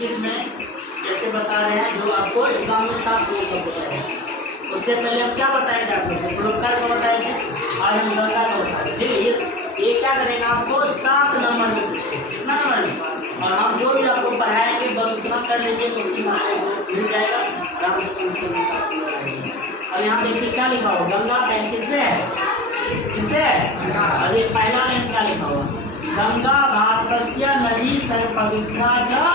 संस्कृत में जैसे बता रहे हैं, जो आपको एग्जाम में 7 लोग का होता है। उससे पहले हम क्या बताएंगे आपको, पुरस्कार का बताएंगे, आज हम गंगा का बताएंगे। ठीक है, ये क्या करेगा आपको 7 नंबर में पूछेगा, कितना नंबर, और हम जो भी आपको पढ़ाएंगे बस उतना कर लीजिए तो उसी में आपको मिल जाएगा, आराम से संस्कृत के साथ पूरा रहेंगे। अब यहाँ देखिए क्या लिखा हुआ, गंगा है किससे है, किससे है, और ये पहला लाइन क्या लिखा हुआ, गंगा भारतस्य नदी सर्वपवित्रा च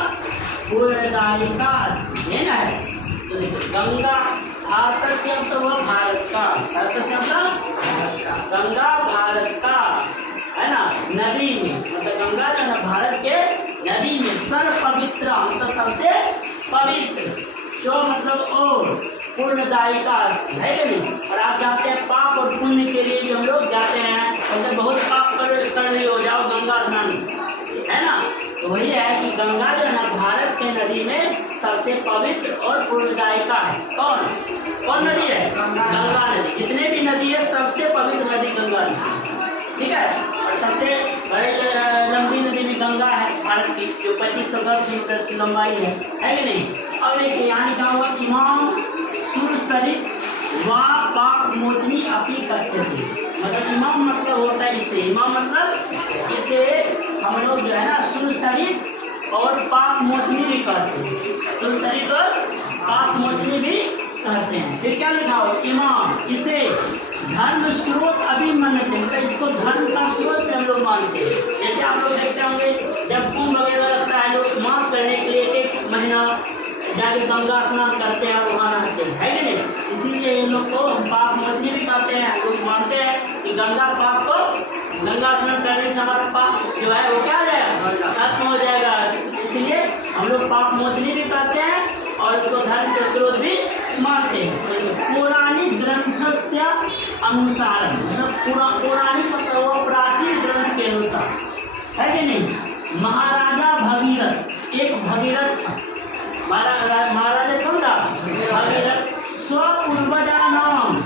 पूर्णदायिका अस्ति, ये ना है। तो देखिए गंगा भारत से मतलब वो भारत का, भारत से मतलब गंगा भारत का है ना, नदी में मतलब गंगा जो है भारत के नदी में सर्वपवित्र मतलब सबसे पवित्र, जो मतलब और पूर्णदायिका है कि नहीं। और आप जाते हैं पाप और पुण्य के लिए भी हम लोग जाते हैं, और बहुत पाप कर रही हो जाओ गंगा स्नान, है ना। तो वही है कि गंगा जो है ना भारत के नदी में सबसे पवित्र और पूर्णदायिका है। कौन कौन नदी है, गंगा नदी। जितने भी नदी है सबसे पवित्र नदी गंगा नदी, ठीक है। और सबसे बड़ी लंबी नदी भी गंगा है भारत की, जो 2510 किलोमीटर की लंबाई है कि नहीं। अब एक यहाँ लिखा हुआ इमाम सुरसरित वा पाक मोचनी अपनी करते थे, मतलब इमाम मतलब होता है इसे, इमाम मतलब इसे हम लोग जो है ना सुरसरित और पाक मोचनी भी कहते हैं, सुरसरित और पाक मोचनी भी कहते हैं। फिर क्या लिखा हो, इमाम इसे धर्म स्रोत अभिमन्यते, मतलब इसको धर्म का स्रोत भी हम लोग मानते हैं। जैसे आप लोग देखते होंगे जब कुंभ वगैरह लगता है, लोग मास करने के लिए एक महीना जाके गंगा स्नान करते हैं और वहाँ रहते हैं, है कि नहीं। इसीलिए इन लोग को हम पाप मोचनी भी कहते हैं। लोग मानते हैं कि गंगा पाप को, गंगा स्नान करने से हमारा पाप जो है वो क्या हो जाएगा, खत्म हो जाएगा। इसलिए हम लोग पाप मोचनी भी कहते हैं और इसको धर्म के स्रोत भी मानते हैं। पौराणिक ग्रंथ से अनुसार, मतलब पौराणिक मतलब वो प्राचीन ग्रंथ के अनुसार, है कि नहीं। महाराजा भगीरथ, एक भगीरथ था, महाराजा कौन था, भगीरथ। स्वपूर्वजा नाम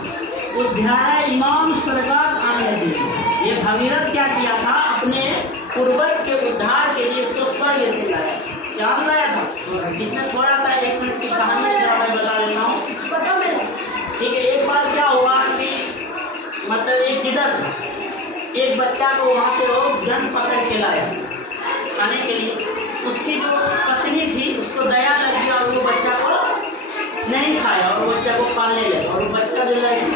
उद्धार इमाम स्वर्गात आनयति, ये भगीरथ क्या किया था, अपने पूर्वज के उद्धार के लिए इसको स्वर्ग से लाया। याद लाया था। इसमें थोड़ा सा 1 मिनट की कहानी मैं बता देता हूँ, ठीक है। एक बार क्या हुआ कि मतलब एक गिदड़ एक बच्चा को वहाँ से वो ग्रंथ पकड़ के लाया खाने के लिए। उसकी जो पत्नी थी उसको दया लग गया और वो बच्चा को नहीं खाया और वो बच्चा को पालने लगा, और वो बच्चा जो लड़की,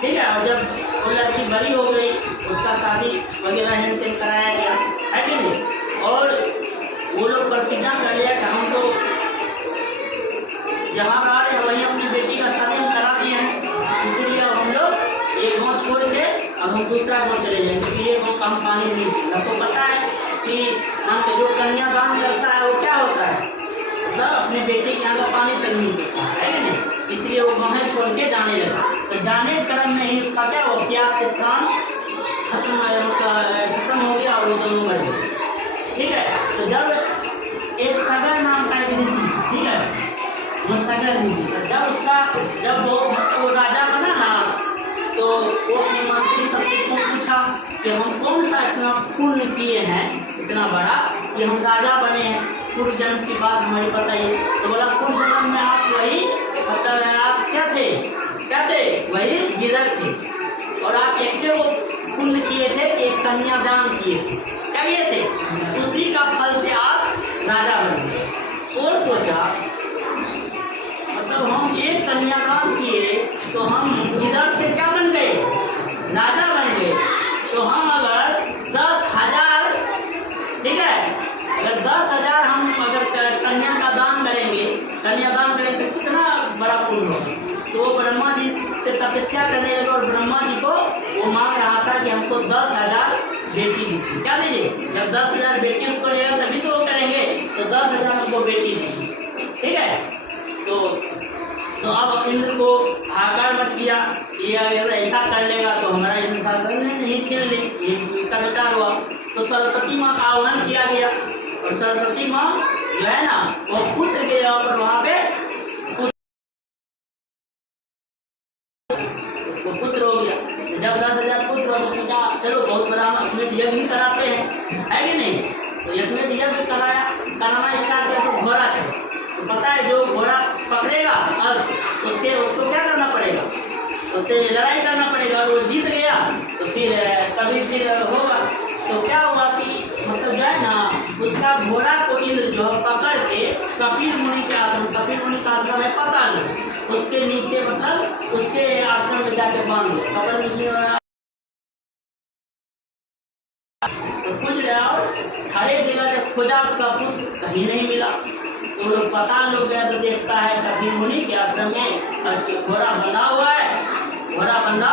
ठीक है। और जब वो लड़की बड़ी हो गई उसका शादी वगैरह हेन कराया गया, है कि नहीं। और वो लोग प्रतिज्ञा कर लिया कि हम तो जहाँ रह रहे हैं वहीं अपनी बेटी का शादी हम करा दिए हैं, इसलिए हम लोग एक गाँव छोड़ के अब हम दूसरा गाँव चले जाएंगे, क्योंकि ये गाँव का हम पानी नहीं पीते। आपको पता है कि हम जो कन्यादान करता है वो क्या होता है, मतलब अपने बेटे के यहाँ का पानी तक नहीं पीता है कि नहीं। इसलिए वो गाँव छोड़ के जाने लगा। तो जाने क्रम में ही उसका क्या हुआ, प्यास से प्राण खत्म हो गया और वो दोनों मर गए, ठीक है। तो जब एक सगर नाम का एक ऋषि, ठीक है, वो सगर ऋषि, जब वो राजा बना ना, तो वो अपने मंत्री सबसे पूछा कि हम कौन सा इतना पुण्य किए हैं इतना बड़ा कि हम राजा बने हैं, पूर्व जन्म की बात हमें बताइए। तो बोला पूर्व जन्म में आप वही मतलब आप क्या थे वही गिदड़ थे, और आप एक वो पुण्य किए थे, एक कन्यादान किए थे, क्या किए थे, उसी का फल से आप राजा बन गए। और सोचा मतलब हम एक कन्यादान किए तो हम गिदड़ से क्या बन गए, राजा बन गए। तो हम अगर 10,000, ठीक है, अगर 10,000 हम अगर कन्या का दान करेंगे, कन्यादान करेंगे तो कितना बड़ा पुण्य होगा। तो वो ब्रह्मा जी से तपस्या करने लगे और ब्रह्मा जी को वो मांग रहा था कि हमको 10,000 बेटी दीजिए। क्या दीजिए, जब 10,000 बेटी उसको लेगा तभी तो वो करेंगे, तो 10,000 हमको बेटी दीजिए, ठीक है। तो अब इंद्र को हाकार मच गया, ये अगर ऐसा कर लेगा तो हमारा इंद्र शासन नहीं छीन ले, ये उसका विचार हुआ। तो सरस्वती माँ का आह्वान किया गया, और सरस्वती माँ जो है ना वो पुत्र के जगह पर वहाँ पे उसको पुत्र हो गया। जब 10,000 पुत्र हो तो सोचा चलो बहुत बड़ा अश्वमेध यज्ञ ही कराते हैं, है कि नहीं। तो अश्वमेध यज्ञ कराना स्टार्ट किया। तो तो पता है जो घोड़ा पकड़ेगा उसको क्या करना पड़ेगा, उससे लड़ाई करना पड़ेगा। और वो जीत गया तो फिर होगा। तो क्या हुआ कि मतलब जो है ना उसका घोड़ा को इंद्र जो पकड़ के कपिल मुनि के आश्रम में पकड़ उसके नीचे मतलब उसके आश्रम में जाके बांध दो। कपिल मुनि तो कुछ और हर एक जगह जब खोजा उसका पुत्र कहीं नहीं मिला। तो लोग पता लोग गया तो देखता है कपिल मुनि के आश्रम में घोड़ा बंधा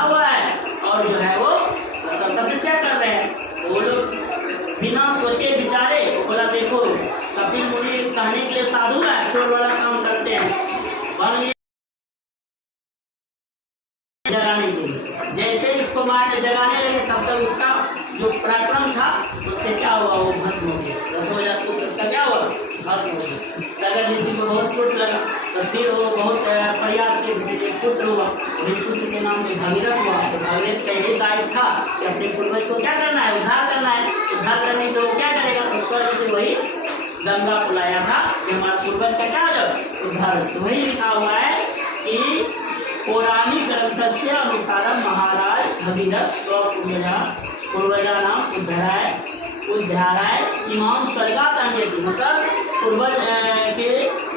हुआ है और जो है वो तपस्या कर रहे हैं। तो वो लोग बिना सोचे विचारे बोला देखो कपिल मुनि कहने के लिए साधु है, चोर वाला काम करते हैं, जगाने के लिए। जैसे इसको मारने जगाने लगे तब तक उसका जो पराक्रम था उससे क्या हुआ, वो भस्म हो गया। 10,000 पुत्र उसका क्या हुआ, भस्म हो गया। सगर ऋषि को बहुत चोट लगा तो फिर वो बहुत प्रयास के एक पुत्र हुआ, पुत्र के नाम से भगीरथ हुआ। तो भगीरथ का यही दायित्व था कि अपने पूर्वज को क्या करना है, उद्धार करना है। उद्धार करने से वो क्या करेगा, तो स्वर्ग से वही गंगा को लाया था कि हमारा पूर्वज का क्या जब उद्धार। तो वही लिखा हुआ है कि पौराणिक ग्रंथ से अनुसार महाराज भगीरथ पूर्वजा नाम उद्धाराय इमाम स्वर्गात अन्यति, मतलब पूर्वज के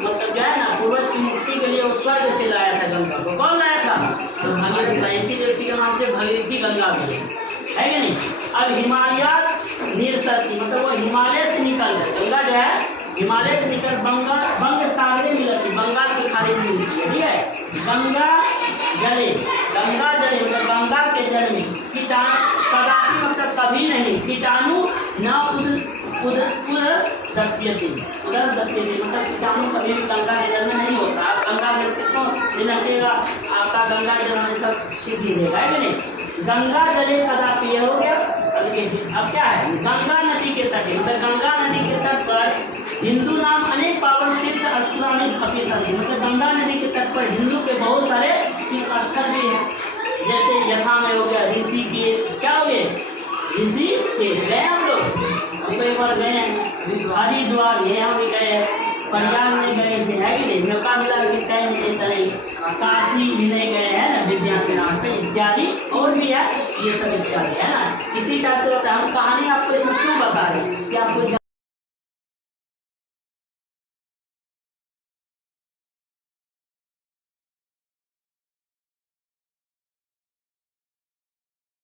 मतलब क्या है ना, पूर्वज की मुक्ति के लिए उस स्वर्ग से लाया था गंगा को। कौन लाया था, तो भगीरथ लाया। इसीलिए उसी के नाम से भगीरथी गंगा भी है कि नहीं। अब हिमालय निर्सरती मतलब वो हिमालय से निकल गंगा जो है हिमालय से निकल बंग सागरे मिलती, बंगाल की खाड़ी में मिलती है, ठीक है। गंगा जले मतलब गंगा के जल में कीटाणु कदापि मतलब कभी नहीं, कीटाणु न उदरस दप्यते मतलब कीटाणु कभी भी गंगा के जल में नहीं होता। आप गंगा जल कितना दिन लगेगा, आपका गंगा जल हमेशा सिद्धि देगा, है कि नहीं। गंगा जले कदापि हो गया। अब क्या है, गंगा नदी के तट मतलब गंगा नदी के तट पर हिंदू नाम अनेक पावन तीर्थ स्थलानि अपि सन्ति, मतलब गंगा नदी के तट पर हिंदू के बहुत सारे तीर्थ स्थल भी हैं। जैसे यथा में हो गया ऋषिकेश, क्या हो गए ऋषिकेश गए हम तो एक बार गए हैं। हरिद्वार ये हम भी गए, प्रयाग में गए थे, है कि नहीं, मौका मिला कि टाइम देता नहीं। काशी भी नहीं गए हैं ना, विद्याचरण इत्यादि और भी है, ये सब इत्यादि है ना। इसी टाइप से होता है। हम कहानी आपको इसमें क्यों बता रहे हैं कि आपको